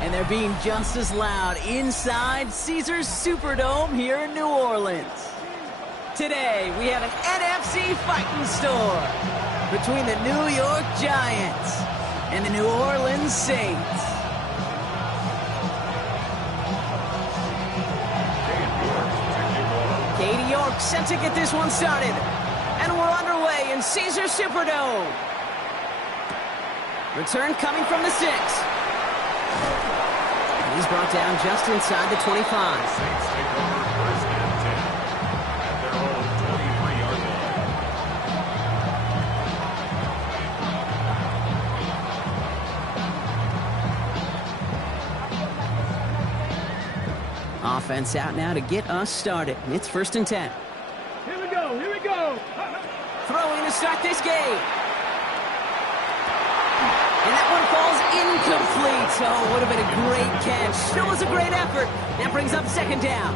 And they're being just as loud inside Caesars Superdome here in New Orleans. Today, we have an NFC fighting store between the New York Giants and the New Orleans Saints. Katie York set to get this one started. And we're underway in Caesars Superdome. Return coming from the 6. He's brought down just inside the 25. Saints take over first and 10 at their own 23-yard line. Offense out now to get us started. It's first and 10. Here we go, here we go. Throwing to start this game. And that one falls incomplete. Oh, would have been a great catch. Still was a great effort. That brings up second down.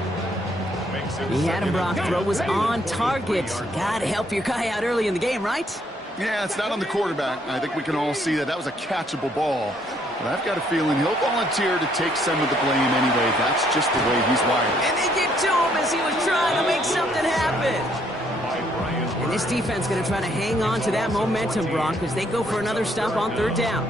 He had him, Brock. Throw was on target. Gotta help your guy out early in the game, right? Yeah, it's not on the quarterback. I think we can all see that that was a catchable ball. But I've got a feeling he'll volunteer to take some of the blame anyway. That's just the way he's wired. And they get to him as he was trying to make something happen. And this defense going to try to hang on to that momentum, Brock, as they go for another stop on third down.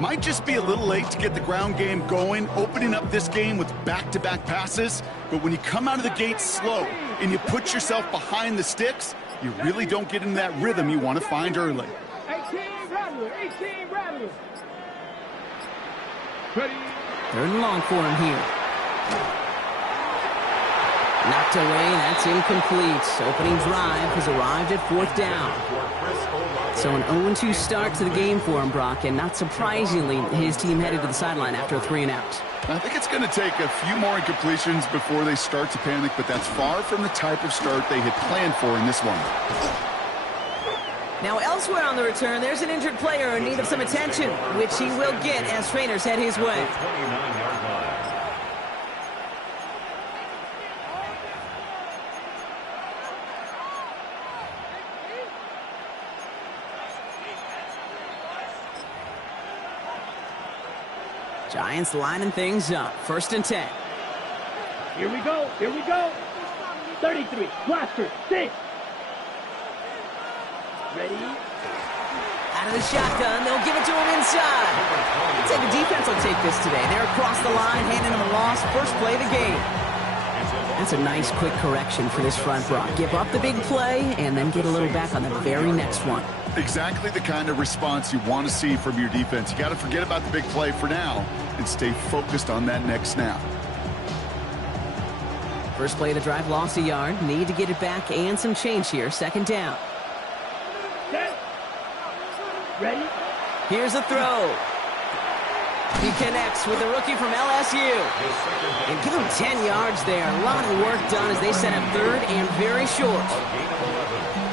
Might just be a little late to get the ground game going, opening up this game with back-to-back passes. But when you come out of the gate slow and you put yourself behind the sticks, you really don't get into that rhythm you want to find early. 18 Rattler, 18 Rattler. Ready. Third and long for him here. Knocked away, that's incomplete. Opening drive has arrived at fourth down. So an 0-2 start to the game for him, Brock, and not surprisingly, his team headed to the sideline after a 3-and-out. I think it's going to take a few more incompletions before they start to panic, but that's far from the type of start they had planned for in this one. Now elsewhere on the return, there's an injured player in need of some attention, which he will get as trainers head his way. Giants lining things up. First and 10. Here we go, here we go. 33, blaster, 6. Ready? Out of the shotgun, they'll give it to him inside. I'd say the defense will take this today. They're across the line, handing him a loss. First play of the game. That's a nice, quick correction for this front, Brock. Give up the big play, and then get a little back on the very next one. Exactly the kind of response you want to see from your defense. You got to forget about the big play for now and stay focused on that next snap. First play of the drive, lost a yard. Need to get it back and some change here. Second down. Set. Ready? Here's a throw. He connects with the rookie from LSU. And give him 10 yards there. A lot of work done as they set up third and very short.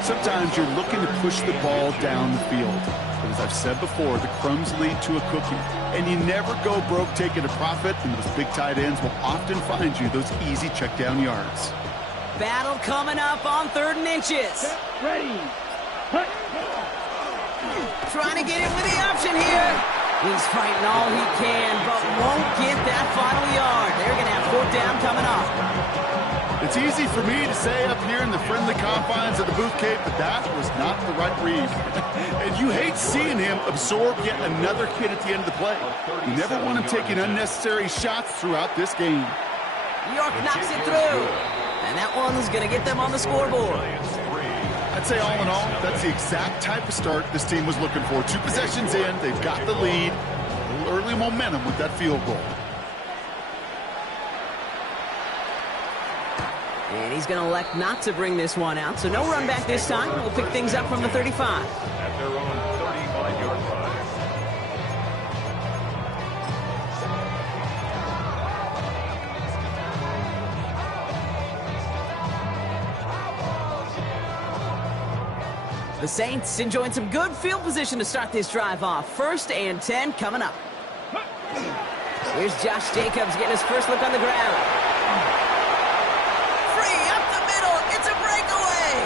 Sometimes you're looking to push the ball down the field. But as I've said before, the crumbs lead to a cookie. And you never go broke taking a profit, and those big tight ends will often find you those easy check down yards. Battle coming up on 3rd and inches. Set. Ready. Hut. Trying to get in with the option here. He's fighting all he can, but won't get that final yard. They're going to have fourth down coming up. It's easy for me to say up here in the friendly confines of the Booth Cape, but that was not the right read. And you hate seeing him absorb yet another hit at the end of the play. You never want him taking unnecessary shots throughout this game. York knocks it through. And that one's going to get them on the scoreboard. I'd say all in all, that's the exact type of start this team was looking for. 2 possessions in, they've got the lead. A little early momentum with that field goal. And he's going to elect not to bring this one out, so no run back this time. We'll pick things up from the 35. At their own 35-yard line. The Saints enjoying some good field position to start this drive off. 1st and 10 coming up. Here's Josh Jacobs getting his first look on the ground. Free up the middle. It's a breakaway.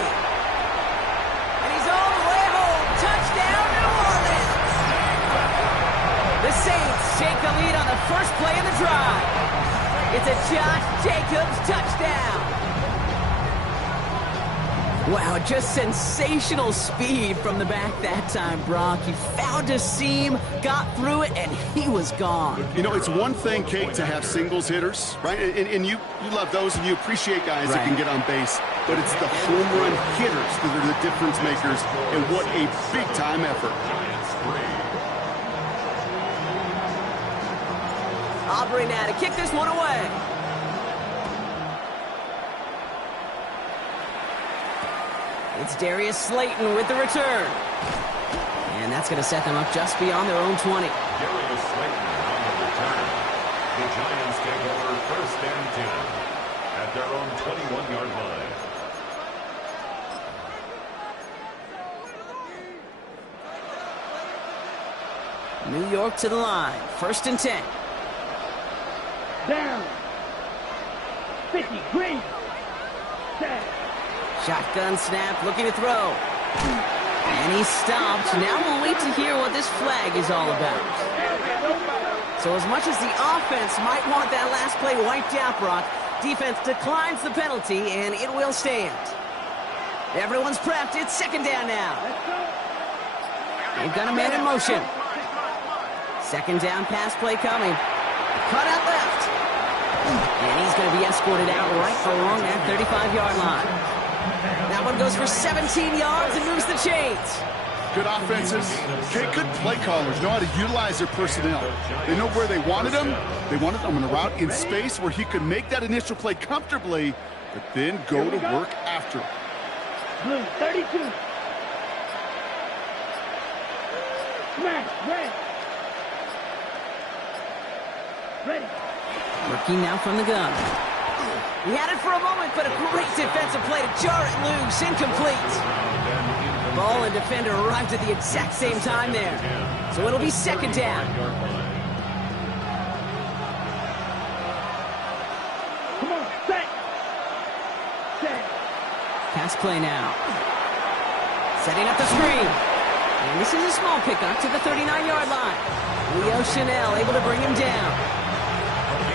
And he's all the way home. Touchdown, New Orleans. The Saints take the lead on the first play of the drive. It's a Josh Jacobs touchdown. Wow, just sensational speed from the back that time, Brock. He found a seam, got through it, and he was gone. You know, it's one thing, Kate, to have singles hitters, right? And you love those, and you appreciate guys that can get on base. But it's the home run hitters that are the difference makers, and what a big-time effort. Aubrey now to kick this one away. It's Darius Slayton with the return. And that's going to set them up just beyond their own 20. Darius Slayton on the return. The Giants take over first and 10 at their own 21-yard line. New York to the line. First and 10. Down. 50. Green. Set. Shotgun snap, looking to throw. And he stopped. Now we'll wait to hear what this flag is all about. So as much as the offense might want that last play wiped out, Brock, defense declines the penalty, and it will stand. Everyone's prepped. It's second down now. They've got a man in motion. Second down pass play coming. Cut out left. And he's going to be escorted out right along that 35-yard line. That one goes for 17 yards and moves the chains. Good offenses. Good play callers know how to utilize their personnel. They know where they wanted him. They wanted him on a route in space where he could make that initial play comfortably, but then go to work after. Blue, 32. Smash, red. Ready. Working now from the gun. He had it for a moment, but a great defensive play to jar it loose. Incomplete. Ball and defender arrived at the exact same time there. So it'll be second down. Come on, set. Set. Pass play now. Setting up the screen. And this is a small pickup to the 39-yard line. Leo Chanel able to bring him down.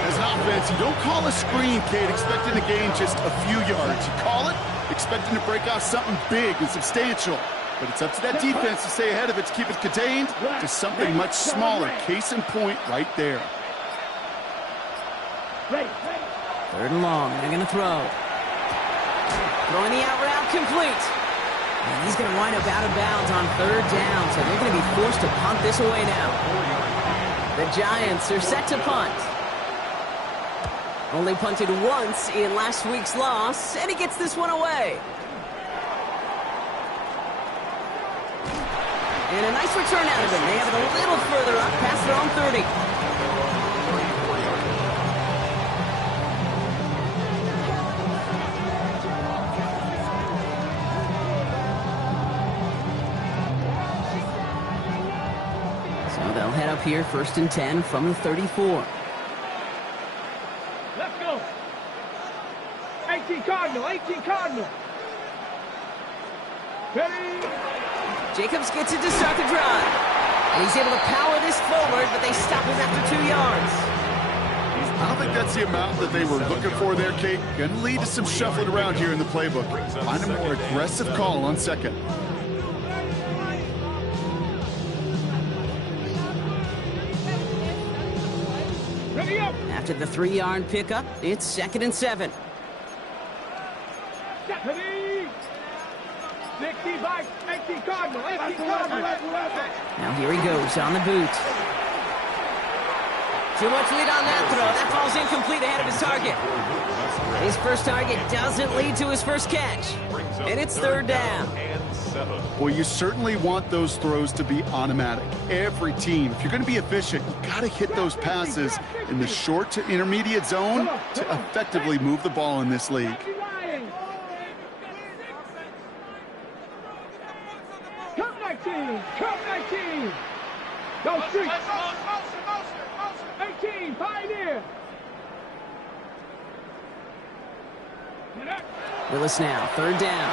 As an offense, you don't call a screen, Kate, expecting to gain just a few yards. You call it expecting to break out something big and substantial. But it's up to that defense to stay ahead of it, to keep it contained to something much smaller. Case in point right there. Third and long. They're going to throw. Throwing the out route complete. And he's going to wind up out of bounds on third down, so they're going to be forced to punt this away now. The Giants are set to punt. Only punted once in last week's loss, and he gets this one away. And a nice return out of him. They have it a little further up, past their own 30. So they'll head up here, first and 10 from the 34. Let's go. 18 Cardinal, 18 Cardinal. Ready? Jacobs gets it to start the drive. And he's able to power this forward, but they stop him after 2 yards. I don't think that's the amount that they were looking for there, Kate. Going to lead to some shuffling around here in the playbook. Find a more aggressive call on second. Ready up. After the 3-yard pickup, it's second and 7. Ready. 65, 18 Cardinal, 18 Cardinal. Now here he goes on the boot. Too much lead on that throw. That ball's incomplete ahead of his target. His first target doesn't lead to his first catch. And it's third down. Well, you certainly want those throws to be automatic. Every team, if you're going to be efficient, you got to hit those passes in the short to intermediate zone to effectively move the ball in this league. Come 19, come 19. Go street. 18, Pioneer. Willis now, third down.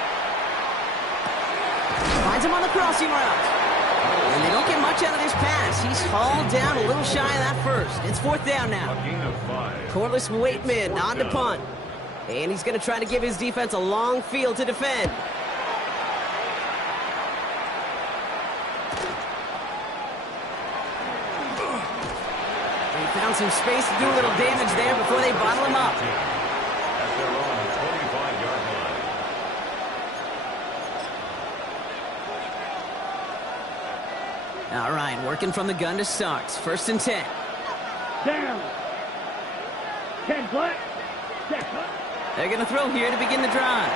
Finds him on the crossing route. And they don't get much out of this pass. He's hauled down a little shy of that first. It's 4th down now. A gain of 5. Corliss Waitman on to punt. And he's going to try to give his defense a long field to defend. They found some space to do a little damage there before they bottle him up. At their own 25-yard line. All right, working from the gun to start. 1st and 10. Down. 10 black. Set. They're going to throw here to begin the drive.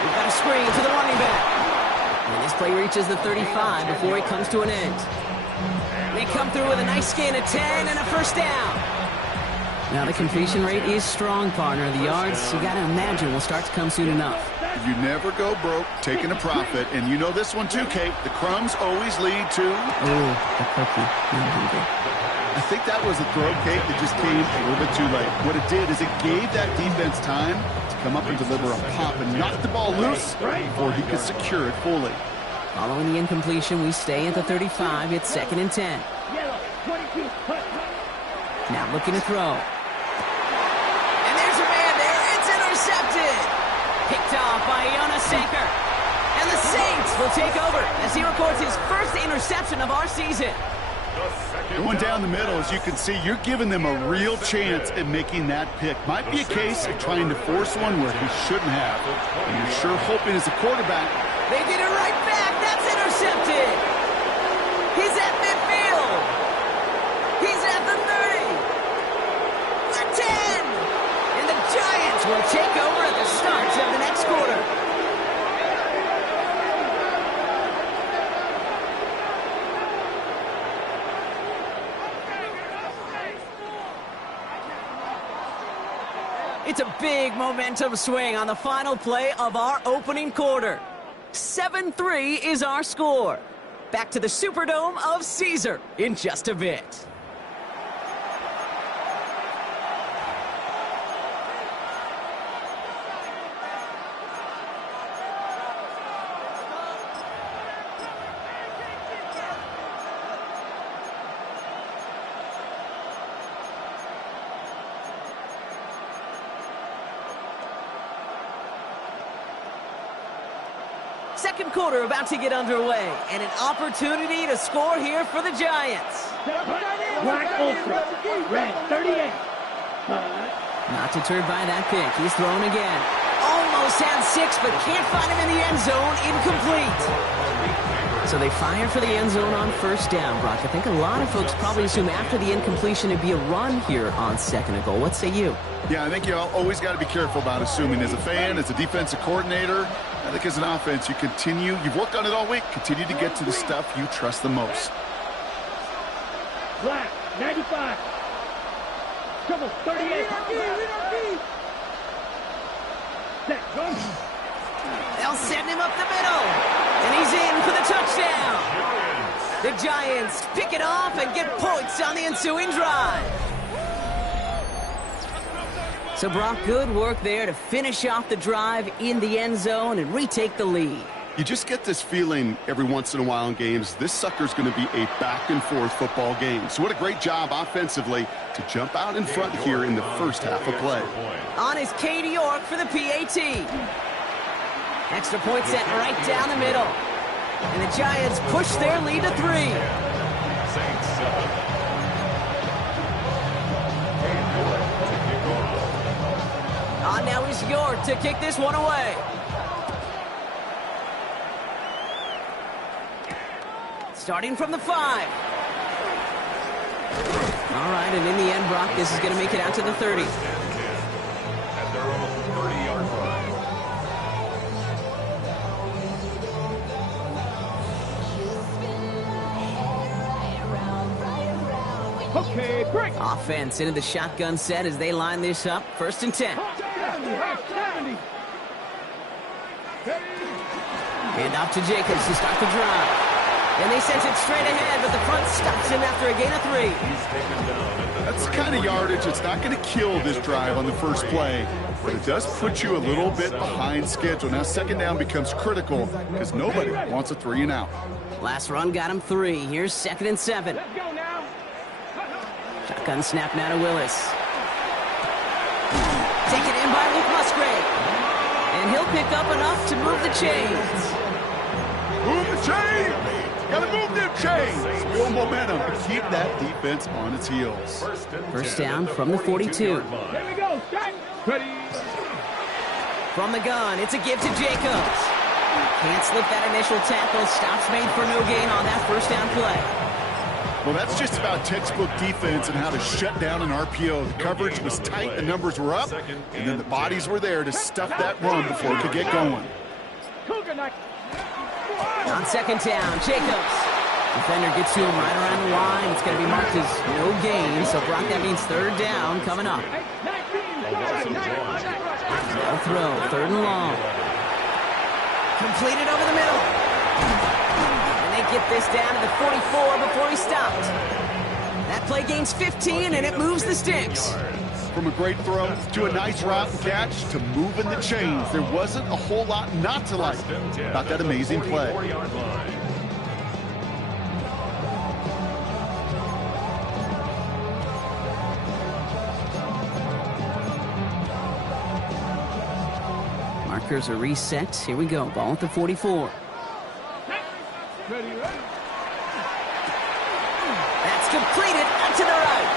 We've got a screen to the running back. And this play reaches the 35 before it comes to an end. They come through with a nice gain of 10 and a 1st down. Now the completion rate is strong, partner. The yards, you got to imagine, will start to come soon enough. You never go broke taking a profit. And you know this one too, Kate. The crumbs always lead to... Ooh, the cookie. I'm hungry. I think that was a throw, Kate, that just came a little bit too late. What it did is it gave that defense time to come up and deliver a pop and knock the ball loose before he could secure it fully. Following the incompletion, we stay at the 35. It's 2nd and 10. Now looking to throw. And there's a man there. It's intercepted. Picked off by Iona Sanker. And the Saints will take over as he records his first interception of our season. Going down the middle, as you can see, you're giving them a real chance at making that pick. Might be a case of trying to force one where he shouldn't have. And you're sure hoping as a quarterback. They get it right back. That's intercepted. He's at midfield. He's at the 30. The 10. And the Giants will take over at the start of the next quarter. It's a big momentum swing on the final play of our opening quarter. 7-3 is our score. Back to the Superdome of Caesar in just a bit. Second quarter about to get underway, and an opportunity to score here for the Giants. Black Ultra. Red 38. Not deterred by that pick. He's thrown again. Almost had 6, but can't find him in the end zone. Incomplete. So they fire for the end zone on 1st down, Brock. I think a lot of folks probably assume after the incompletion it'd be a run here on 2nd and goal. What say you? Yeah, I think you always got to be careful about assuming. As a fan, as a defensive coordinator, I think as an offense, you've worked on it all week, continue to get to the stuff you trust the most. Black 95. Trouble 38. Set. Go. They'll send him up the middle, and he's in for the touchdown. The Giants pick it off and get points on the ensuing drive. So, Brock, good work there to finish off the drive in the end zone and retake the lead. You just get this feeling every once in a while in games, this sucker's going to be a back-and-forth football game. So what a great job offensively to jump out in front here in the first half of play. On is Katie York for the PAT. Extra point set right down the middle. And the Giants push their lead to 3. Saints 7. On now is York to kick this one away. Starting from the 5. All right, and in the end, Brock, this is going to make it out to the 30. At their own 30-yard line. Okay, break. Offense into the shotgun set as they line this up. 1st and 10. 70. Hand off to Jacobs to start the drive. And they sent it straight ahead, but the front stops him after a gain of 3. That's the kind of yardage that's not going to kill this drive on the first play, but it does put you a little bit behind schedule. Now second down becomes critical because nobody wants a 3 and out. Last run got him 3. Here's 2nd and 7. Let's go now. Shotgun snap now to Willis. Taken in by Luke Musgrave. And he'll pick up enough to move the chains. Move the chains! Gotta move them chains! Build momentum. Keep that defense on its heels. First down from the 42. Here we go. Start. Ready. From the gun, it's a give to Jacobs. Can't slip that initial tackle. Stops made for no gain on that first down play. Well, that's just about textbook defense and how to shut down an RPO. The coverage was tight, the numbers were up, and then the bodies were there to stuff that run before it could get going. On second down, Jacobs. Defender gets to him right around the line. It's going to be marked as no gain, so Brock, that means third down coming up. They'll throw, 3rd and long. Completed over the middle. And they get this down to the 44 before he stopped. That play gains 15, and it moves the sticks. From a great throw to a nice route and catch to moving the chains, there wasn't a whole lot not to like about that amazing play. Markers are reset. Here we go. Ball at the 44. That's completed out to the right.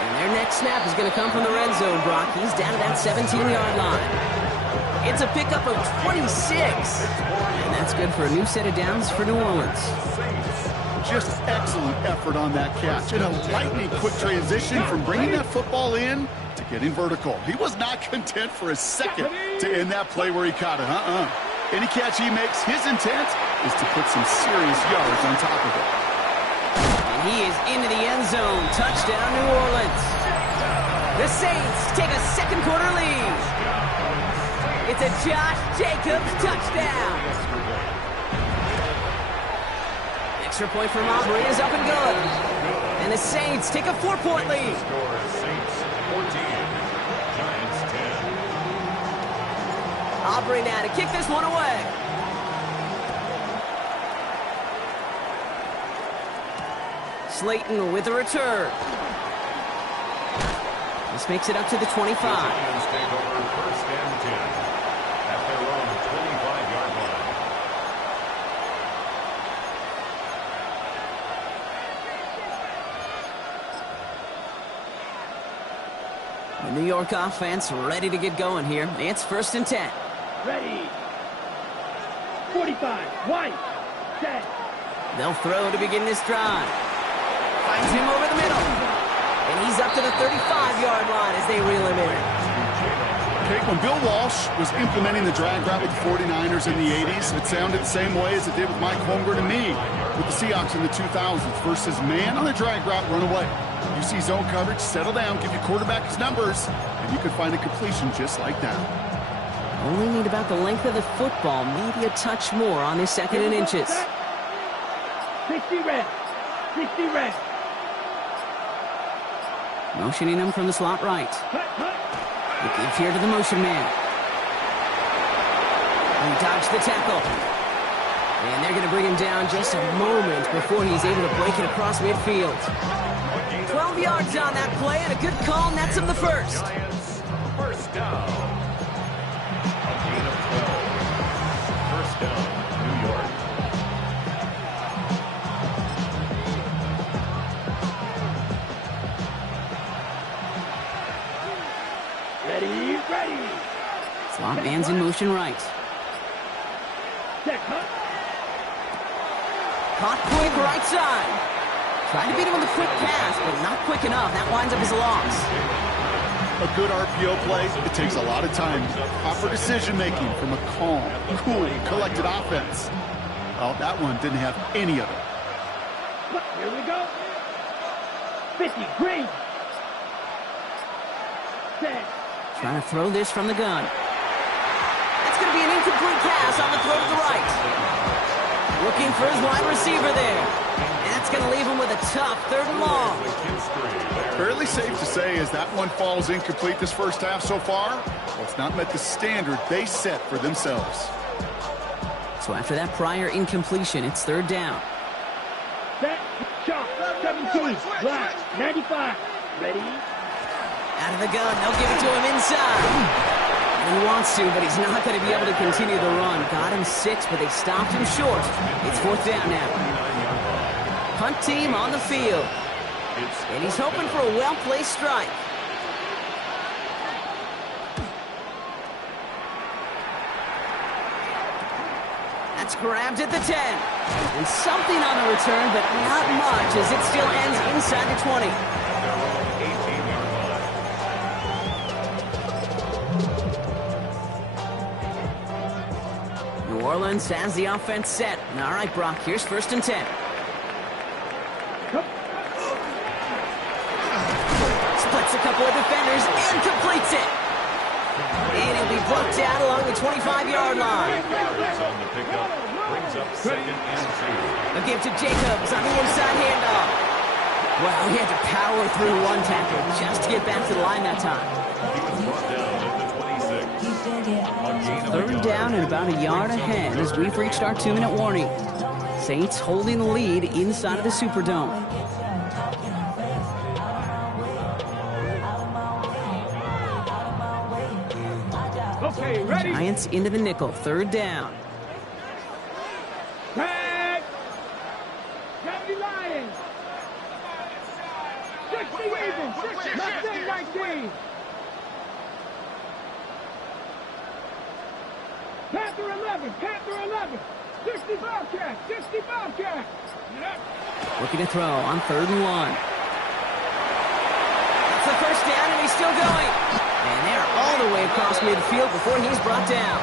And their next snap is going to come from the red zone, Brock. He's down to that 17-yard line. It's a pickup of 26. And that's good for a new set of downs for New Orleans. Just excellent effort on that catch. And a lightning quick transition from bringing that football in to getting vertical. He was not content for a second to end that play where he caught it. Any catch he makes, his intent is to put some serious yards on top of it. And he is into the end zone. Touchdown, New Orleans. The Saints take a second quarter lead. It's a Josh Jacobs touchdown. Extra point from Aubrey is up and good. And the Saints take a 4-point lead. Saints 14, Giants 10. Aubrey now to kick this one away. Slayton with a return. This makes it up to the 25. Giants take over 1st and 10 at their own 25-yard line. The New York offense ready to get going here. It's 1st and 10. Ready. 45. White. Set. They'll throw to begin this drive. Finds him over the middle. And he's up to the 35-yard line as they reel him in. Okay, when Bill Walsh was implementing the drag route with the 49ers in the 80s, it sounded the same way as it did with Mike Holmgren and me with the Seahawks in the 2000s versus man on the drag route, run away. You see zone coverage, settle down, give your quarterback his numbers, and you can find a completion just like that. Only need about the length of the football, maybe a touch more on this 2nd and inches. 60 red. 60 red. Motioning him from the slot right. He gives here to the motion man. He dodged the tackle. And they're going to bring him down just a moment before he's able to break it across midfield. 12 yards on that play, and a good call nets him the first. Giants, first down. A gain of 12. First down, New York. Ready. Ready. Slot man's in motion right. Set. Hunt. Caught quick right side. Tried to beat him with a quick pass, but not quick enough. That winds up as a loss. A good RPO play, it takes a lot of time. Proper decision-making from a calm, cool, collected offense. Oh, that one didn't have any of it. Here we go. 50. Green. Set. Trying to throw this from the gun. That's going to be an incomplete pass on the throw to the right. Looking for his wide receiver there. And that's going to leave him with a tough 3rd and long. Fairly safe to say as that one falls incomplete this first half so far, well, it's not met the standard they set for themselves. So after that prior incompletion, it's 3rd down. Set, shot, 17, black, 95. Ready? Out of the gun, they'll give it to him inside. And he wants to, but he's not going to be able to continue the run. Got him 6, but they stopped him short. It's 4th down now. Punt team on the field. And he's hoping for a well-placed strike. That's grabbed at the 10. And something on the return, but not much as it still ends inside the 20. New Orleans has the offense set. All right, Brock, here's 1st and 10. Splits a couple of defenders and completes it. And he'll be brought down along the 25-yard line. A give to Jacobs on the inside handoff. Well, he had to power through one tackle just to get back to the line that time. 3rd down and about a yard ahead as we've reached our 2-minute warning. Saints holding the lead inside of the Superdome. Okay, ready? Giants into the nickel, 3rd down. Tag! 70 Lions! 60 Ravens! Nothing 19! Panther 11! Panther 11! 60 Bobcat! 60 Bobcat! Looking to throw on 3rd and 1. That's the 1st down, and he's still going. And they're all the way across midfield before he's brought down.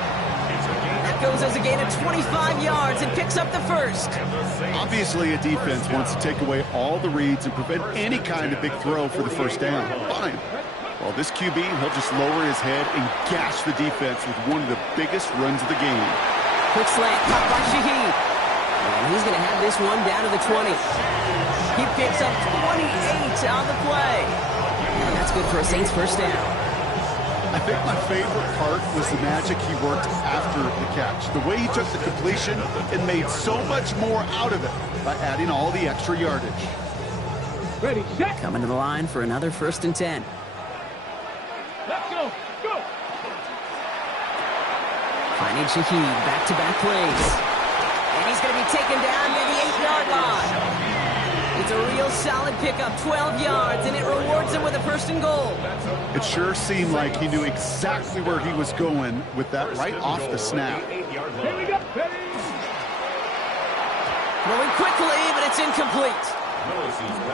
That goes as a gain of 25 yards and picks up the 1st. Obviously, a defense wants to take away all the reads and prevent any kind of big throw for the 1st down. Fine. Well, this QB, he'll just lower his head and gash the defense with one of the biggest runs of the game. Quick slant, caught by Shaheed. And he's going to have this one down to the 20. He picks up 28 on the play. And that's good for a Saints 1st down. I think my favorite part was the magic he worked after the catch. The way he took the completion and made so much more out of it by adding all the extra yardage. Ready, set! Coming to the line for another 1st and 10. Let's go! Go! Finding Shaheed, back-to-back plays. And he's going to be taken down near the 8-yard line. It's a real solid pickup, 12 yards, and it rewards him with a 1st and goal. It sure seemed like he knew exactly where he was going with that right off the snap. Here we go! Ready! Throwing quickly, but it's incomplete.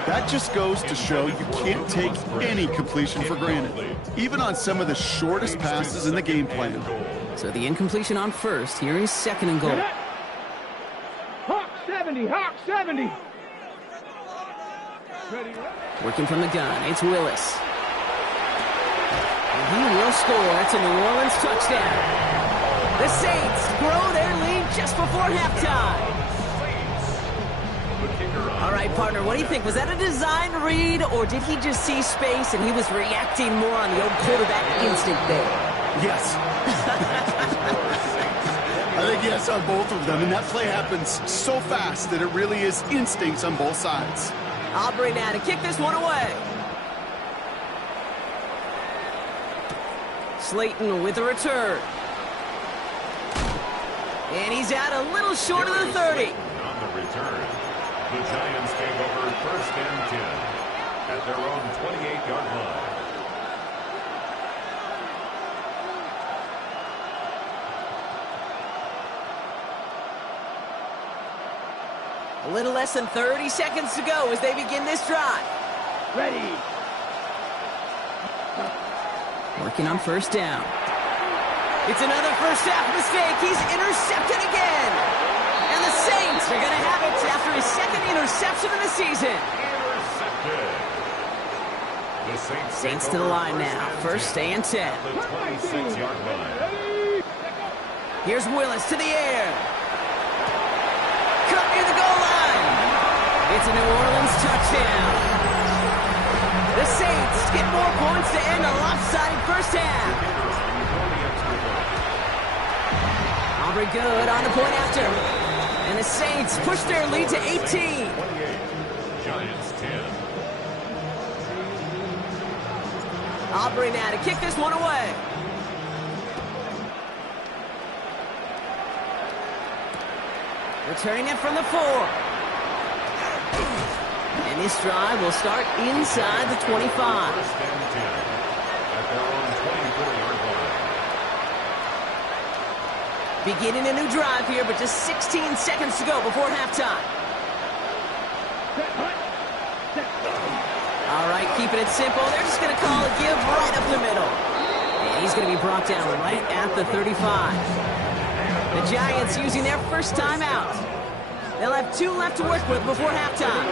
That just goes to show you can't take any completion for granted, even on some of the shortest passes in the game plan. So the incompletion on 1st. Here is 2nd and goal. Hawk 70! Hawk 70! Ready? Working from the gun, it's Willis. And he will score. It's a New Orleans touchdown. The Saints grow their lead just before halftime. All right, partner, what do you think? Was that a design read, or did he just see space and he was reacting more on the old quarterback instinct there? Yes. I think yes on both of them, and that play happens so fast that it really is instincts on both sides. Aubrey now to kick this one away. Slayton with the return. And he's out a little short of the 30. On the return, the Giants take over 1st and 10 at their own 28-yard line. A little less than 30 seconds to go as they begin this drive. Ready! Working on 1st down. It's another first half mistake. He's intercepted again. And the Saints are going to have it after his 2nd interception of the season. Intercepted. The Saints to the line now. 1st and 10. The 26-yard line. Here's Willis to the air. It's a New Orleans touchdown. The Saints get more points to end a lopsided first half. Aubrey good on the point after. And the Saints push their lead to 18. 28. Giants 10. Aubrey now to kick this one away. Returning it from the 4. And this drive will start inside the 25. First and 10 at their own 24-yard line. Beginning a new drive here, but just 16 seconds to go before halftime. All right, keeping it simple. They're just going to call a give right up the middle. And he's going to be brought down right at the 35. The Giants using their first time out. They'll have 2 left to work with before halftime.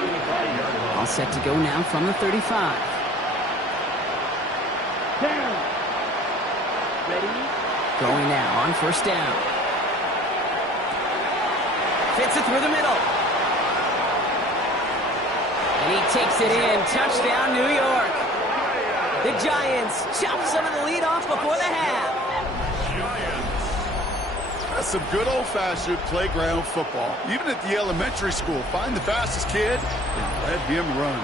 All set to go now from the 35. Down. Ready? Going now on first down. Fits it through the middle. And he takes it in. Touchdown, New York. The Giants chop some of the lead off before the half. That's some good old-fashioned playground football. Even at the elementary school, find the fastest kid and let him run.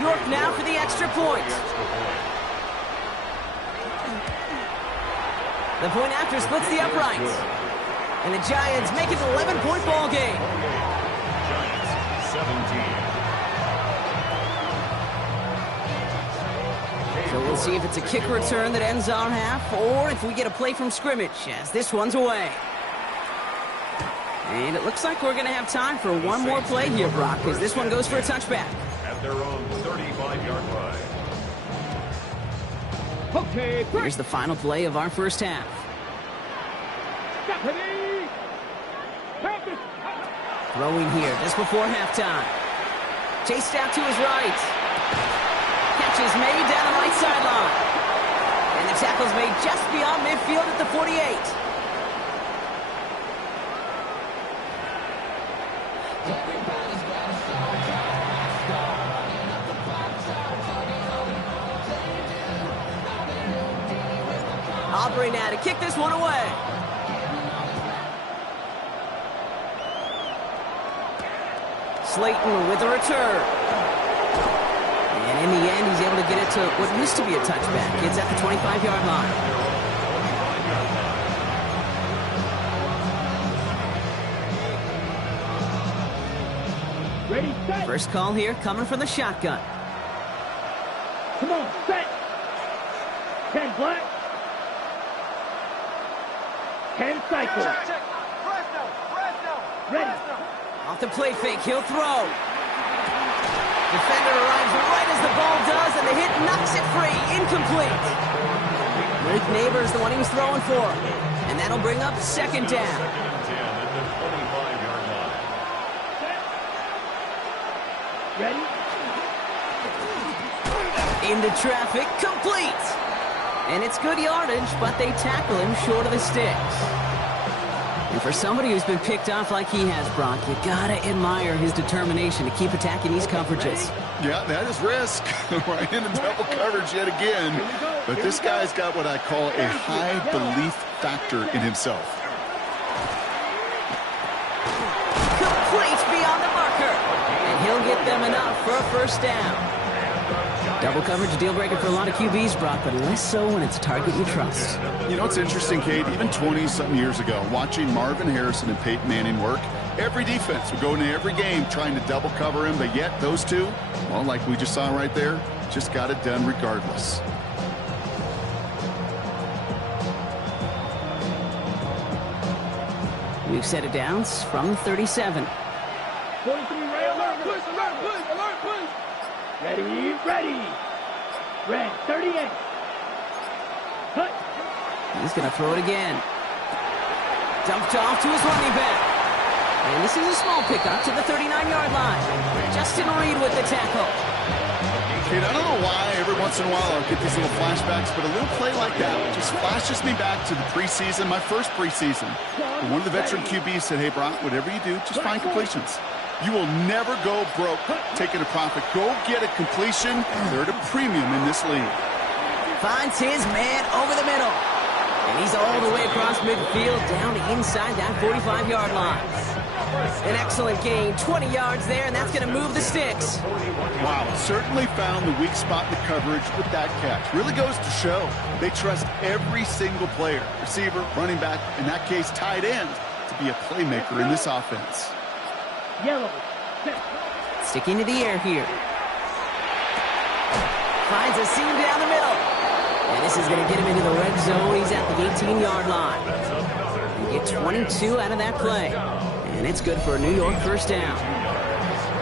York now for the extra point. The point after splits the uprights. And the Giants make it an 11-point ball game. Giants 17. So we'll see if it's a kick return that ends our half, or if we get a play from scrimmage, as this one's away. And it looks like we're going to have time for one more play here, Brock, as this one goes for a touchback. At their own 35-yard line. Okay, Here's the final play of our first half. Throwing here just before halftime. Chased out to his right. Catch is made down the right sideline. And the tackle's made just beyond midfield at the 48. Aubrey now to kick this one away. Slayton with a return. And in the end, he's able to get it to what used to be a touchback. It's at the 25-yard line. ready, set. First call here coming from the shotgun. Come on, set. 10 black. 10 cycle. Ready. Off the play fake, he'll throw. Defender arrives right as the ball does, and the hit knocks it free. Incomplete. Rick Neighbors, the one he was throwing for. And that'll bring up second down. Second and 10 at the 25-yard line. Ready. Into traffic, complete. And it's good yardage, but they tackle him short of the sticks. And for somebody who's been picked off like he has, Brock, you gotta admire his determination to keep attacking these coverages. Yeah, that is risk. Right into double coverage yet again. But this guy's got what I call a high belief factor in himself. Complete beyond the marker. And he'll get them enough for a first down. Double coverage, a deal breaker for a lot of QBs, Brock, but less so when it's a target you trust. You know, it's interesting, Kate, even 20-something years ago, watching Marvin Harrison and Peyton Manning work, every defense would go into every game trying to double cover him, but yet those two, well, like we just saw right there, just got it done regardless. We've set it down from the 37. 43 right alert, push, alert, push, alert, push. Ready, ready. Red, 38. Cut. He's going to throw it again. Dumped off to his running back. And this is a small pickup to the 39-yard line. Justin Reed with the tackle. Kate, I don't know why every once in a while I'll get these little flashbacks, but a little play like that just flashes me back to the preseason, my first preseason. And one of the veteran QBs said, hey, Brock, whatever you do, just find completions. You will never go broke taking a profit. Go get a completion. They're at a premium in this league. Finds his man over the middle. And he's all the way across midfield down inside that 45-yard line. An excellent gain, 20 yards there, and that's going to move the sticks. Wow, certainly found the weak spot in the coverage with that catch. Really goes to show they trust every single player, receiver, running back, in that case tight end, to be a playmaker in this offense. Yellow. Sticking to the air here. Finds a seam down the middle. And this is going to get him into the red zone. He's at the 18-yard line. And get 22 out of that play. And it's good for a New York first down.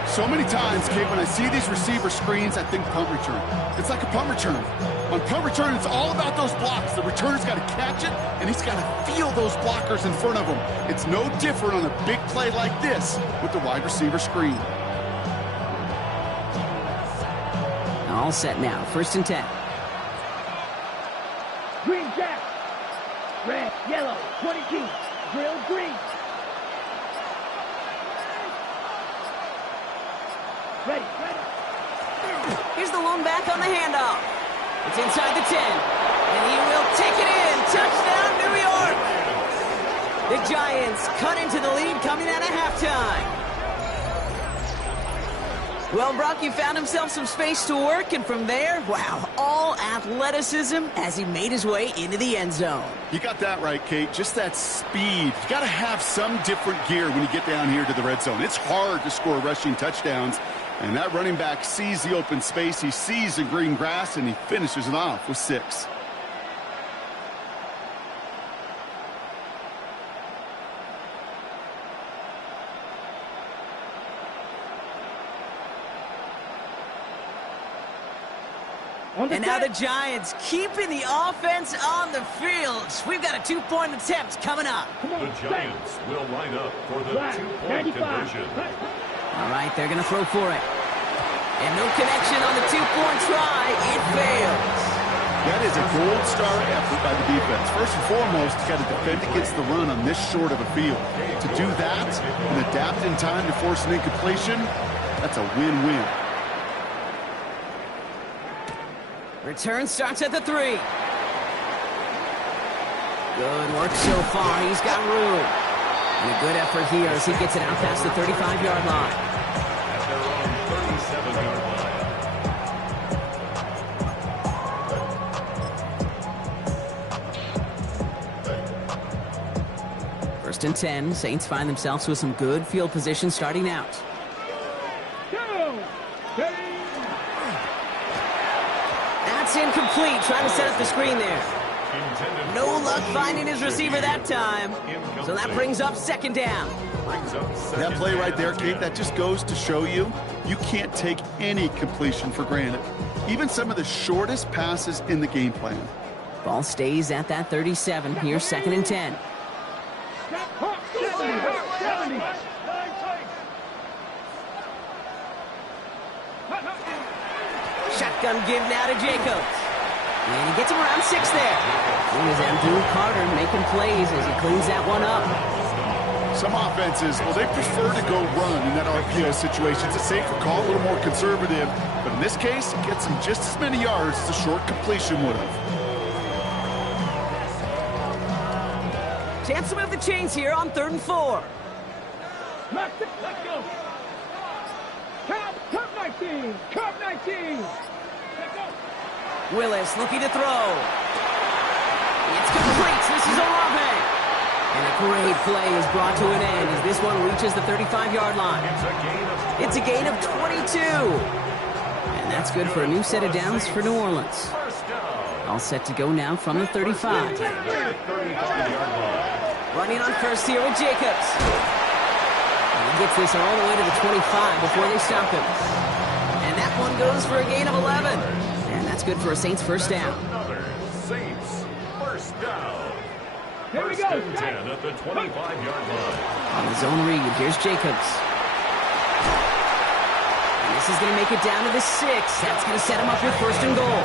So many times, Kate, when I see these receiver screens, I think punt return. It's like a punt return. On punt return, it's all about those blocks. The returner's got to catch it, and he's got to feel those blockers in front of him. It's no different on a big play like this with the wide receiver screen. All set now. 1st and 10. Green jack. Red, yellow, 22. Drill green. Ready. Here's the lone back on the handoff. It's inside the 10. And he will take it in. Touchdown, New York. The Giants cut into the lead coming out of halftime. Well, Brock, you found himself some space to work, and from there, wow, all athleticism as he made his way into the end zone. You got that right, Kate. Just that speed. You got to have some different gear when you get down here to the red zone. It's hard to score rushing touchdowns, and that running back sees the open space, he sees the green grass, and he finishes it off with 6. And now the Giants keeping the offense on the field. We've got a 2-point attempt coming up. The Giants will line up for the 2-point conversion. All right, they're going to throw for it. And no connection on the 2-point try. It fails. That is a gold star effort by the defense. First and foremost, you got to defend against the run on this short of a field. To do that and adapt in time to force an incompletion, that's a win-win. Return starts at the 3. Good work so far. He's got room. And a good effort here as he gets it out past the 35-yard line. At their own 37-yard line. 1st and 10. Saints find themselves with some good field position starting out. That's incomplete. Trying to set up the screen there. No luck finding his receiver that time. So that brings up 2nd down. That play right there, Kate, that just goes to show you can't take any completion for granted. Even some of the shortest passes in the game plan. Ball stays at that 37. Here's 2nd and 10. Shotgun give now to Jacobs. And he gets him around 6 there. And is Andrew Carter making plays as he cleans that one up. Some offenses, well, they prefer to go run in that RPO situation. It's a safer call, a little more conservative. But in this case, it gets him just as many yards as a short completion would have. Chance to move the chains here on 3rd and 4. Let's go. Cup 19. Cup 19. Willis looking to throw. It's complete. This is Olave. And a great play is brought to an end as this one reaches the 35-yard line. It's a gain of 22. And that's good for a new set of downs for New Orleans. All set to go now from the 35. Running on first here with Jacobs. And he gets this all the way to the 25 before they stop him. And that one goes for a gain of 11. And that's good for a Saints first down. Another Saints first down. Here we First go. and 10 at the 25-yard line. On the zone read, here's Jacobs. And this is going to make it down to the 6. That's going to set him up with 1st and goal.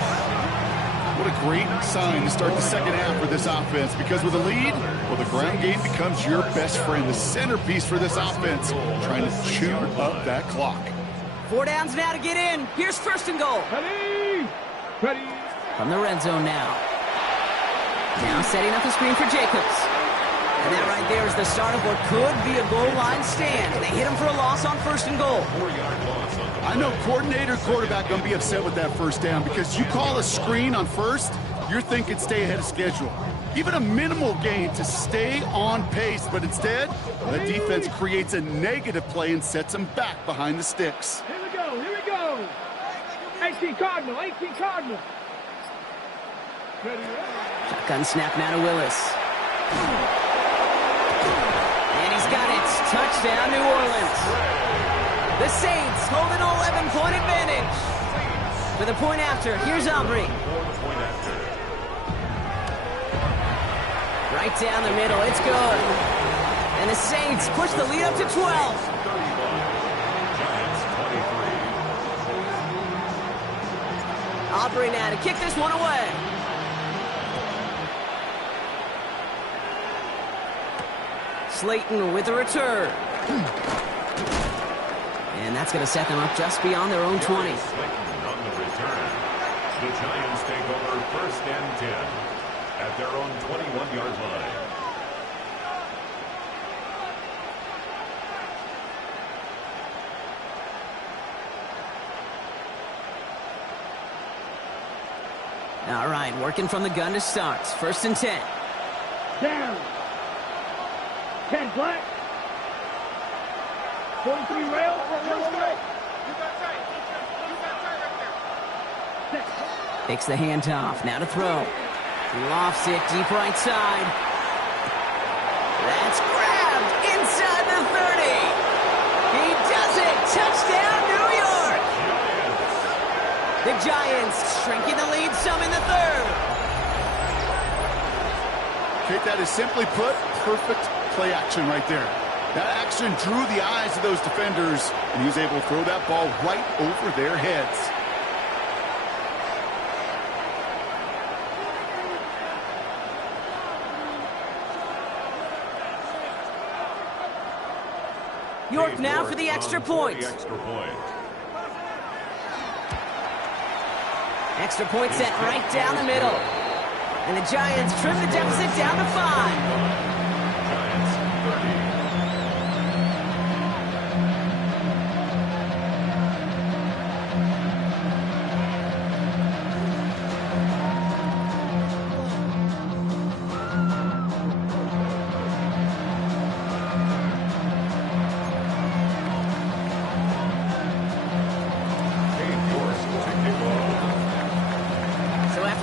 What a great sign to start the second half for this offense, because with a lead, well, the ground game becomes your best friend, the centerpiece for this offense, trying to chew up that clock. 4 downs now to get in. Here's first and goal. Ready. From the red zone now. Now setting up the screen for Jacobs. And that right there is the start of what could be a goal line stand. They hit him for a loss on first and goal. I know coordinator quarterback going to be upset with that first down, because you call a screen on first, you're thinking stay ahead of schedule. Even a minimal gain to stay on pace, but instead, the defense creates a negative play and sets them back behind the sticks. Here we go. 18 Cardinal. Ready. Shotgun snap now to Willis. And he's got it. Touchdown, New Orleans. The Saints hold an 11-point advantage. For the point after, here's Aubrey. Right down the middle, it's good. And the Saints push the lead up to 12. Aubrey now to kick this one away. Slayton with the return. And that's going to set them up just beyond their own 20. Slayton on the return. The Giants take over first and 10 at their own 21-yard line. All right, working from the gun to start. First and 10. Down. 10 black. 43 rail. Takes the handoff. Now to throw. Lofts it deep right side. That's grabbed inside the 30. He does it. Touchdown, New York. The Giants shrinking the lead some in the third. Okay, that is simply put, perfect play action right there. That action drew the eyes of those defenders, and he was able to throw that ball right over their heads. York now for the extra point. Extra point set right down the middle. And the Giants trim the deficit down to 5.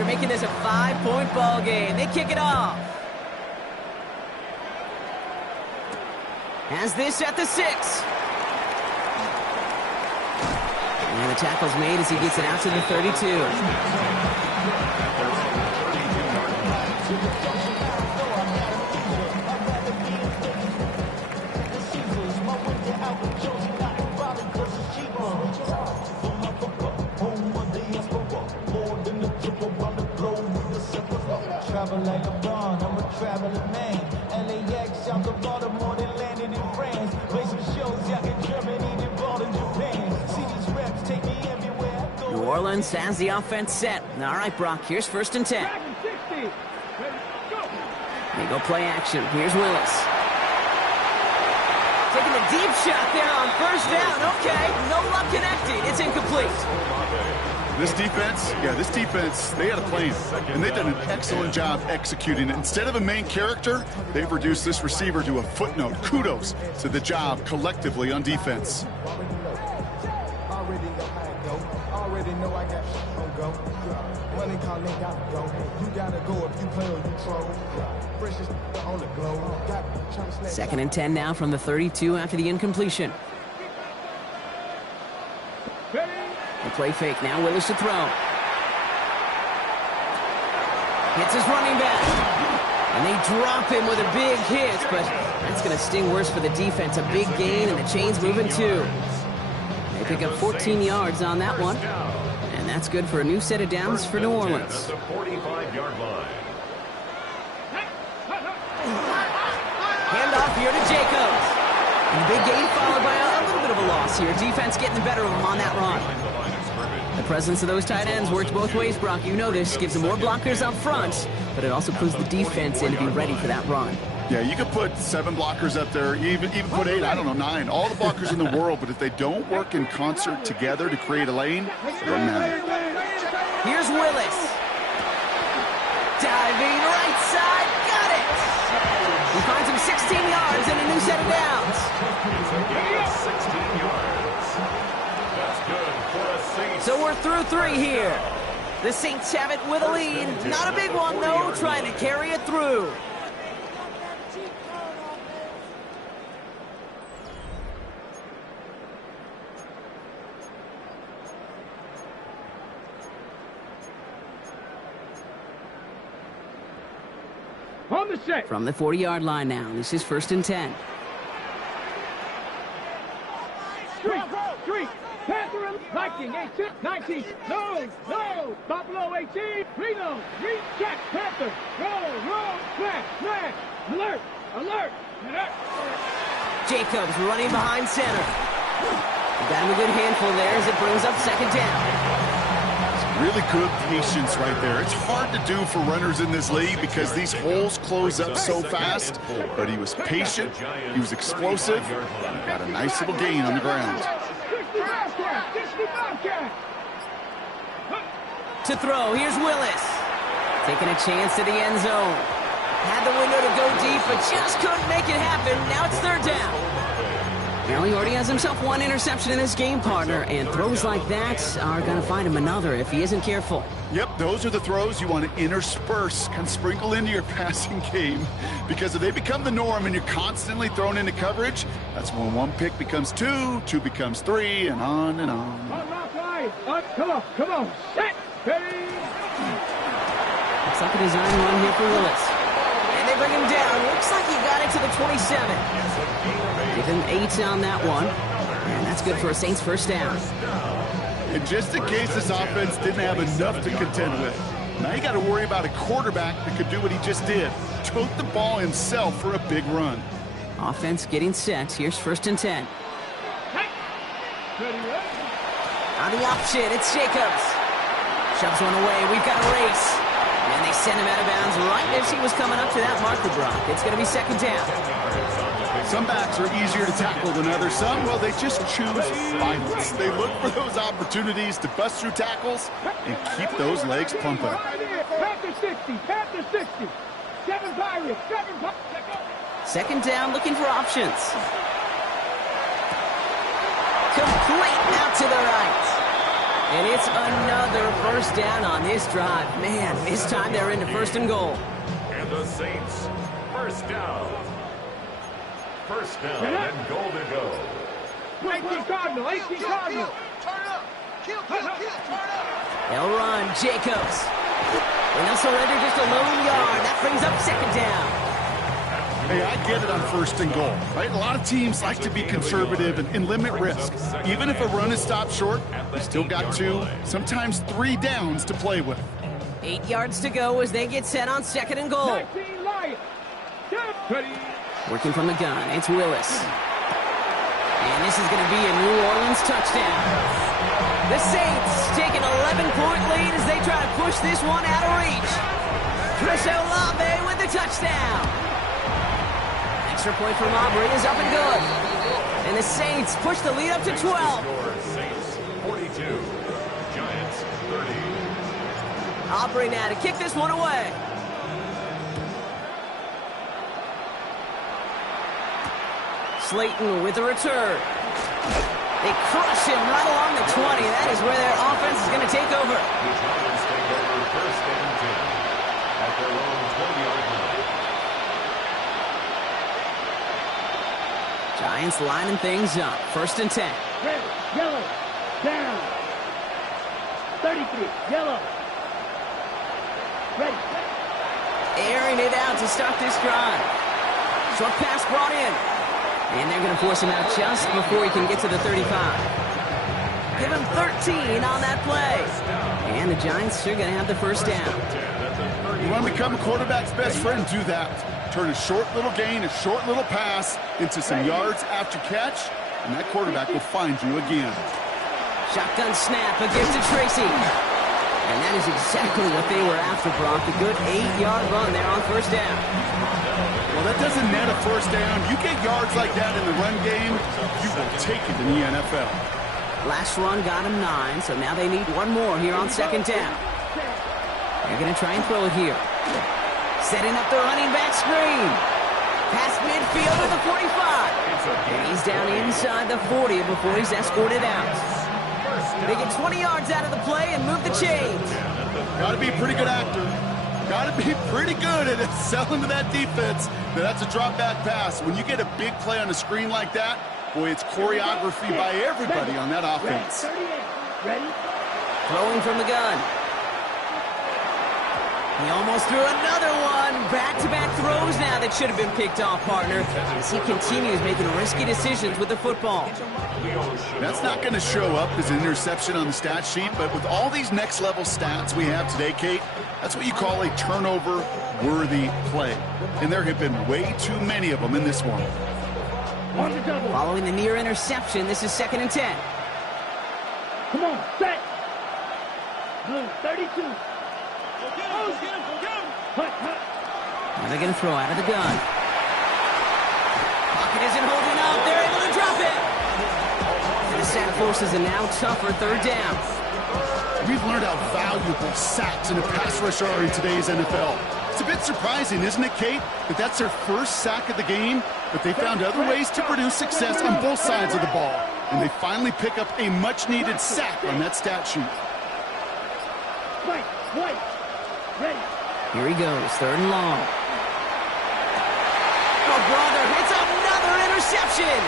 Making this a 5-point ball game. They kick it off. Has this at the 6. And the tackle's made as he gets it out to the 32. Like LeBron, I'm a traveling man. LAX out the Baltimore, they landed in France. Play some shows out in Germany, they bought in Japan. See these reps take me everywhere I go. New Orleans has the offense set. All right, Brock, here's first and 10. They go play action. Here's Willis. Taking a deep shot there on first down. Okay, no luck connecting. It's incomplete. This defense, they had a plan, and they've done an excellent job executing it. Instead of a main character, they've reduced this receiver to a footnote. Kudos to the job collectively on defense. Second and 10 now from the 32 after the incompletion. The play fake now, Willis to throw. Hits his running back. And they drop him with a big hit, but that's going to sting worse for the defense. A big gain, and the chain's moving too. They pick up 14 yards on that one. And And that's good for a new set of downs for New Orleans. At the 45-yard line. Handoff here to Jacobs. And a big gain followed by a little bit of a loss here. Defense getting the better of them on that run. The presence of those tight ends works both ways, Brock. You know this. Gives them more blockers up front, but it also puts the defense in to be ready for that run. Yeah, you could put 7 blockers up there, even put 8, I don't know, 9. All the blockers in the world, but if they don't work in concert together to create a lane, it doesn't matter. Here's Willis. Diving right side. Got it. He finds him 16 yards and a new set of downs. 16 yards. That's good for a Saints. So we're through 3 here. The Saints have it with a lead. Not a big one, though, trying to carry it through. On the set. From the 40-yard line now. This is 1st and 10. Three. Panther and Viking, 18, 19. No. Buffalo, 18. Reno, recheck. Panther. Roll. Flag. Alert. Jacobs running behind center. Got him a good handful there as it brings up 2nd down. Really good patience right there. It's hard to do for runners in this league because these holes close up so fast, but he was patient, he was explosive, and got a nice little gain on the ground. To throw, here's Willis. Taking a chance to the end zone. Had the window to go deep, but just couldn't make it happen. Now it's 3rd down. Now he already has himself 1 interception in this game, partner, and throws like that are going to find him another if he isn't careful. Yep, those are the throws you want to intersperse, kind of sprinkle into your passing game, because if they become the norm and you're constantly thrown into coverage, that's when 1 pick becomes 2, 2 becomes 3, and on and on. Come on. Set. Ready. Looks like a design run here for Willis. And they bring him down. Looks like he got it to the 27. Give him 8 on that one. And that's good for a Saints 1st down. And just in case this offense didn't have enough to contend with, now you got to worry about a quarterback that could do what he just did. Tote the ball himself for a big run. Offense getting set. Here's 1st and 10. On the option, it's Jacobs. Shoves one away. We've got a race. And they send him out of bounds right as he was coming up to that marker, Brock. It's going to be 2nd down. Some backs are easier to tackle than others. Some, well, they just choose violence. They look for those opportunities to bust through tackles and keep those legs pumping. Panther 60. 7 Pirates. 2nd down, looking for options. Complete out to the right. And it's another 1st down on this drive. Man, this time they're into 1st and goal. And the Saints, 1st down. 1st down and goal to go. 18 Cardinal. Turn up. Kill. Turn up. They'll run. Jacobs. And they'll surrender just a lone yard. That brings up 2nd down. Hey, I get it on 1st and goal, right? A lot of teams like to be conservative and limit risk. Even if a run is stopped short, you still got 2, sometimes 3 downs to play with. 8 yards to go as they get set on 2nd and goal. Working from the gun, it's Willis. And this is going to be a New Orleans touchdown. The Saints take an 11-point lead as they try to push this one out of reach. Chris Olave with the touchdown. Extra point from Aubrey is up and good. And the Saints push the lead up to 12. Saints 42, Giants 30. Aubrey now to kick this one away. Slayton with the return. They crush him right along the 20. That is where their offense is going to take over. The Giants take over 1st and 10 at their own 20-yard line. Giants lining things up. 1st and 10. Red, yellow, down. 33, yellow. Ready. Airing it out to start this drive. Short pass brought in. And they're going to force him out just before he can get to the 35. Give him 13 on that play. the Giants are going to have the first down. You want to become a quarterback's best friend, do that. Turn a short little gain, a short little pass into some yards after catch, and that quarterback will find you again. Shotgun snap against to Tracy. And that is exactly what they were after, Brock. A good 8-yard run there on first down. Well, that doesn't net a first down. You get yards like that in the run game, you will take it in the NFL. Last run got him 9, so now they need one more here on second down. They're going to try and throw it here. Setting up the running back screen. Past midfield at the 45. And he's down inside the 40 before he's escorted out. They get 20 yards out of the play and move the chains. Got to be a pretty good actor. Got to be pretty good at selling to that defense. That's a drop back pass. When you get a big play on the screen like that, boy, it's choreography by everybody on that offense. Ready? Throwing from the gun. He almost threw another one. Back-to-back throws now that should have been picked off, partner, as he continues making risky decisions with the football. That's not going to show up as an interception on the stat sheet, but with all these next-level stats we have today, Kate, that's what you call a turnover-worthy play. And there have been way too many of them in this one. Following the near interception, this is 2nd and 10. Come on, set. Blue, 32. Now they're going to throw out of the gun. Pocket isn't holding up. They're able to drop it. And the sack forces a now tougher 3rd down. We've learned how valuable sacks in a pass rush are in today's NFL. It's a bit surprising, isn't it, Kate, that that's their first sack of the game, but they found other ways to produce success on both sides of the ball, and they finally pick up a much-needed sack on that stat sheet. White. Ready. Here he goes, 3rd and long. Oh, brother, it's another interception.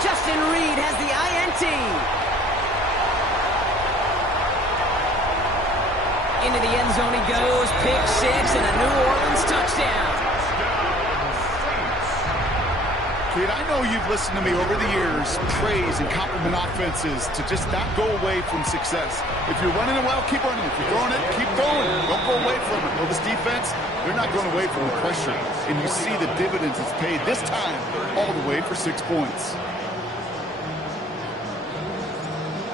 Justin Reed has the INT. Into the end zone he goes, pick 6 and a New Orleans touchdown. Kate, I know you've listened to me over the years praise and compliment offenses to just not go away from success. If you're running it well, keep running. If you're throwing it, keep throwing it. Don't go away from it. Well, this defense, they're not going away from the pressure. And you see the dividends it's paid this time all the way for 6 points.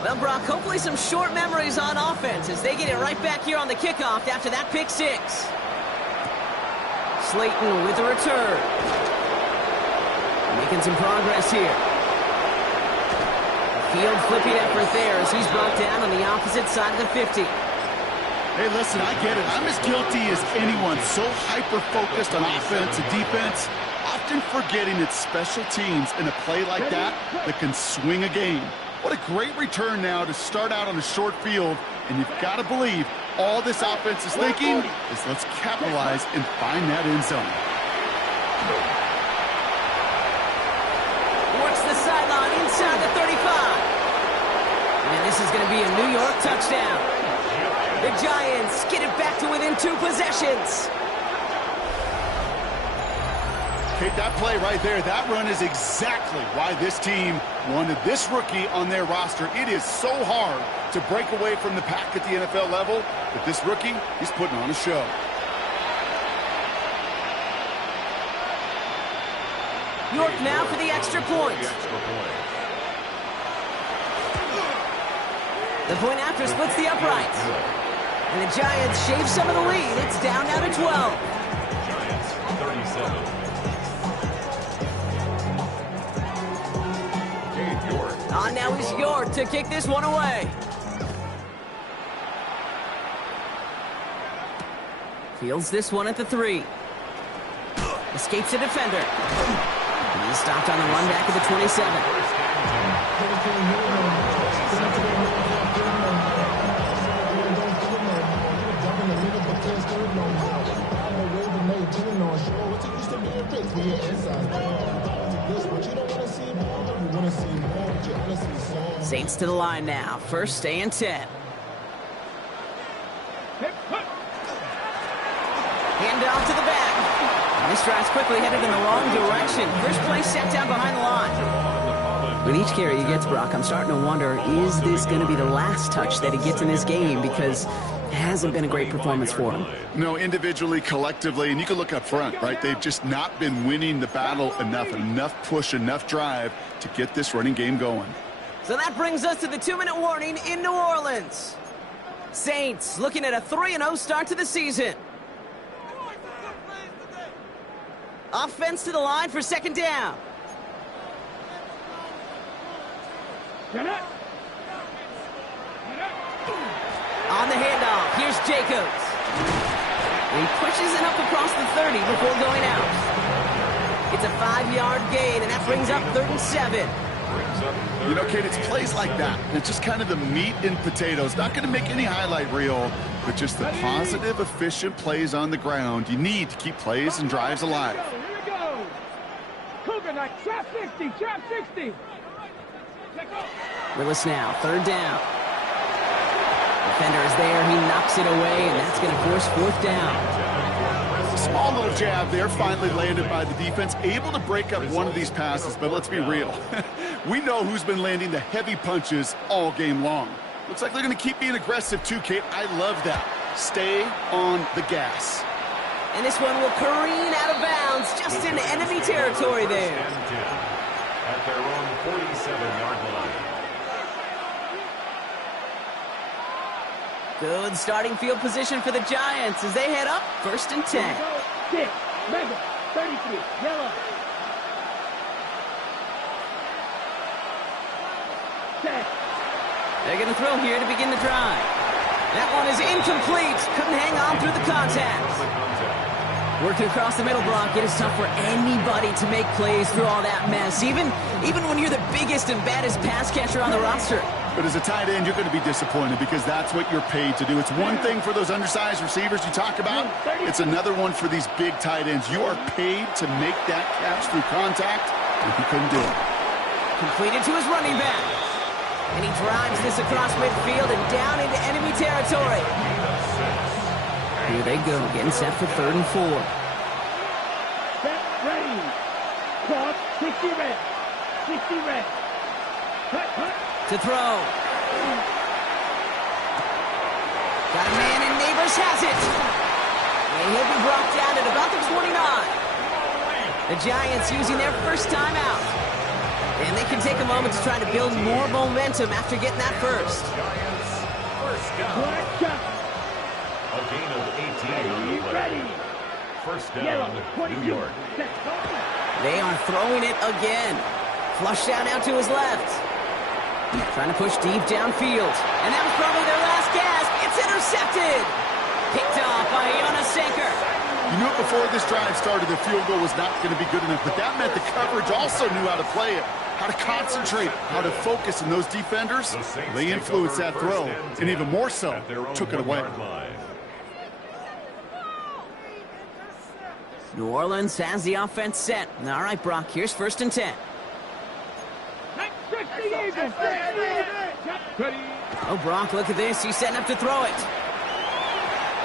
Well, Brock, hopefully some short memories on offense as they get it right back here on the kickoff after that pick 6. Slayton with the return. Making some progress here. Field flipping effort there as he's brought down on the opposite side of the 50. Hey, listen, I get it. I'm as guilty as anyone. So hyper-focused on offense and defense, often forgetting it's special teams in a play like that can swing a game. What a great return now to start out on a short field, and you've got to believe all this offense is thinking is let's capitalize and find that end zone. Works the sideline inside the 35. And this is going to be a New York touchdown. The Giants get it back to within 2 possessions. Kate, that play right there, that run is exactly why this team wanted this rookie on their roster. It is so hard to break away from the pack at the NFL level, but this rookie, he's putting on a show. York now for the extra point. The point after splits the uprights. And the Giants shave some of the lead. It's down now to 12. Giants 37. On now is York to kick this one away. Fields this one at the 3. Escapes a defender. And he's stopped on the run back at the 27. Saints to the line now. First and 10. Hand off to the back. And this drive's quickly headed in the wrong direction. First play set down behind the line. With each carry he gets, Brock, I'm starting to wonder, is this going to be the last touch that he gets in this game? Because Hasn't been a great performance for him. No, individually, collectively, and you can look up front, right? They've just not been winning the battle enough push, enough drive to get this running game going. So that brings us to the 2-minute warning in New Orleans. Saints looking at a 3-0 start to the season. Offense to the line for second down. On the handoff, here's Jacobs. He pushes it up across the 30 before going out. It's a 5-yard gain, and that brings up 3rd and 7. You know, Kate, it's plays like that. It's just kind of the meat and potatoes. Not going to make any highlight reel, but just the positive, efficient plays on the ground. You need to keep plays and drives alive. Here we go. Cougar night, trap 60, trap 60. Willis now, 3rd down. Defender is there, he knocks it away, and that's going to force 4th down. Small little jab there, finally landed by the defense. Able to break up one of these passes, but let's be real. We know who's been landing the heavy punches all game long. Looks like they're going to keep being aggressive too, Kate. I love that. Stay on the gas. And this one will careen out of bounds, just in enemy territory there. At their own 47-yard line. Good starting field position for the Giants as they head up 1st and 10. 6, mega, 33, yellow. 10. They're going to throw here to begin the drive. That one is incomplete. Couldn't hang on through the contact. Working across the middle block, it is tough for anybody to make plays through all that mess, even when you're the biggest and baddest pass catcher on the roster. But as a tight end, you're going to be disappointed because that's what you're paid to do. It's one thing for those undersized receivers you talk about. It's another one for these big tight ends. You are paid to make that catch through contact, and he couldn't do it. Completed to his running back. And he drives this across midfield and down into enemy territory. Here they go, getting set for 3rd and 4. Set, ready. Cross, 60 red. 60 red. Cut. To throw. Got a man, and Neighbors has it. And he'll be brought down at about the 29. The Giants using their first timeout. And they can take a moment to try to build more momentum after getting that first. Giants, first down. A gain of 18 on the play. First down, New York. They are throwing it again. Flushed out now to his left. Trying to push deep downfield. And that was probably their last gasp. It's intercepted. Picked off by Jonas Sanker. You knew it before this drive started, the field goal was not going to be good enough, but that meant the coverage also knew how to play it, how to concentrate, how to focus, and those defenders, they influenced that throw, and even more so, took it away. New Orleans has the offense set. All right, Brock, here's 1st and 10. Oh, Brock, look at this. He's setting up to throw it.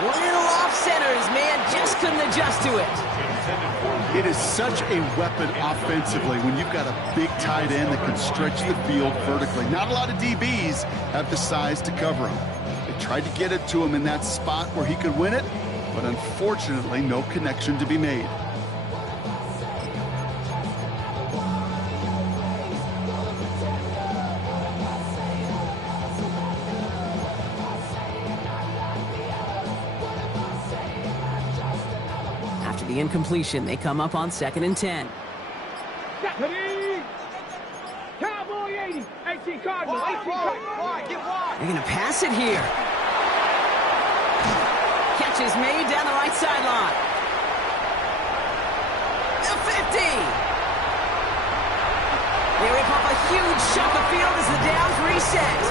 Little off center. His man just couldn't adjust to it. It is such a weapon offensively when you've got a big tight end that can stretch the field vertically. Not a lot of DBs have the size to cover him. They tried to get it to him in that spot where he could win it, but unfortunately, no connection to be made. After the incompletion, they come up on 2nd and 10. Cowboy 80, 18 Cardinal, 18 Cardinal. They're going to pass it here. Catch is made down the right sideline. The 50. They rip off a huge chunk of field as the downs reset.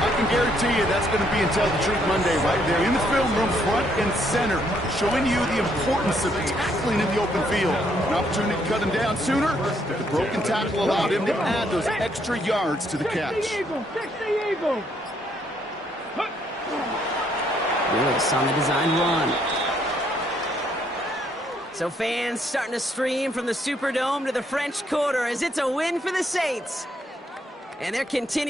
I can guarantee you that's going to be in Tell the Truth Monday right there in the film room, front and center, showing you the importance of tackling in the open field. An opportunity to cut him down sooner, but the broken tackle allowed him to add those extra yards to the catch. 60 Eagle. Lewis on the design run. So fans starting to stream from the Superdome to the French Quarter as it's a win for the Saints. And they're continuing.